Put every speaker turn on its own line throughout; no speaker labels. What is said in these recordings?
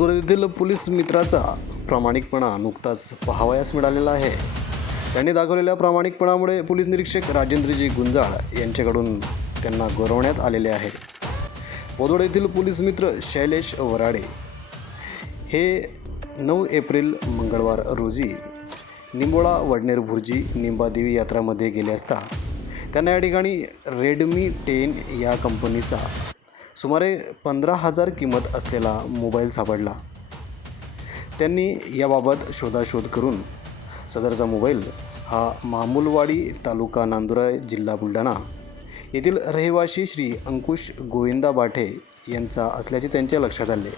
बोदोड येथील पोलीस मित्राचा प्रामाणिकपणा नुकताच पाहावयास मिळालेला आहे. त्यांनी दाखवलेल्या प्रामाणिकपणामुळे पोलीस निरीक्षक राजेंद्रजी गुंजाळ यांच्याकडून त्यांना गौरवण्यात आलेले आहे. पोदोड येथील पोलीस मित्र शैलेश वराडे हे नऊ एप्रिल मंगळवार रोजी निंबोळा वडनेर भुर्जी निंबादेवी यात्रामध्ये गेले असता त्यांना या ठिकाणी रेडमी टेन या कंपनीचा सुमारे पंधरा हजार किंमत असलेला मोबाईल सापडला. त्यांनी याबाबत शोधाशोध करून सदरचा मोबाईल हा मामूलवाडी तालुका नांदुरा जिल्हा बुलढाणा येथील रहिवासी श्री अंकुश गोविंदा बाठे यांचा असल्याचे त्यांच्या लक्षात आले.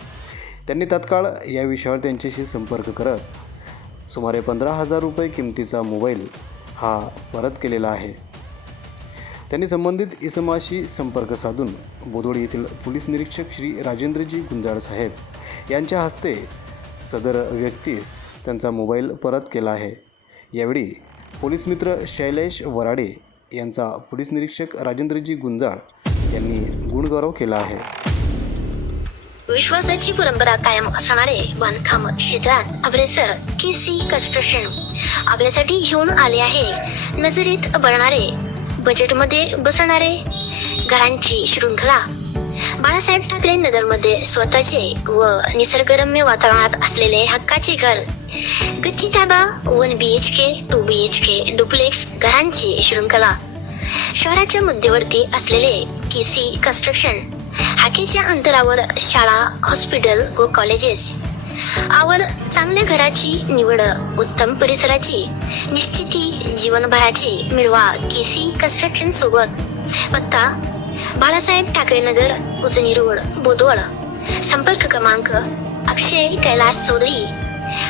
त्यांनी तत्काळ या विषयावर त्यांच्याशी संपर्क करत सुमारे पंधरा हजार रुपये किमतीचा मोबाईल हा परत केलेला आहे. त्यांनी संबंधित इसमाशी संपर्क साधून बोदोड येथील पोलीस निरीक्षक श्री राजेंद्रजी गुंजाळ साहेब यांच्या हस्ते सदर व्यक्तीस त्यांचा मोबाईल परत केला आहे. यावेळी पोलीस मित्र शैलेश वराडे यांचा पोलीस निरीक्षक राजेंद्रजी गुंजाळ यांनी गुणगौरव केला आहे.
विश्वासाची परंपरा कायम असणारे बांधकाम क्षेत्रात आपले सर के सी कन्स्ट्रक्शन आपल्यासाठी घेऊन आले आहे. नजरेत बनणारे बजेटमध्ये बसणारे घरांची शृंखला. बाळासाहेब ठाकरे नगरमध्ये स्वतःचे व निसर्गरम्य वातावरणात असलेले हक्काचे घर. गच्ची ताबा one B H K two B H K duplex घरांची शृंखला. शहराच्या मध्यवर्ती असलेले के सी कन्स्ट्रक्शन हाकेच्या अंतरावर शाळा हॉस्पिटल व कॉलेजेस आवड चांगल्या घराची निवड उत्तम परिसराची निश्चिती जीवनभराची मिळवा केसी कन्स्ट्रक्शन सोबत. पत्ता बाळासाहेब ठाकरे नगर उजनी रोड बोदवड. संपर्क क्रमांक अक्षय कैलास चौधरी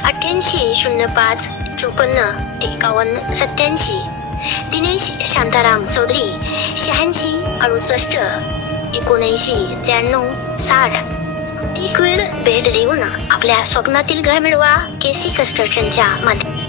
अठ्ठ्याऐंशी शून्य पाच चोपन्न एकावन्न सत्याऐंशी दिनेश शांताराम चौधरी शहाऐंशी अडुसष्ट एकोणऐंशी त्र्याण्णव साठ. एक वेळ भेट देऊन आपल्या स्वप्नातील घर मिळवा केसी कन्स्ट्रक्शनच्या माध्यमातून.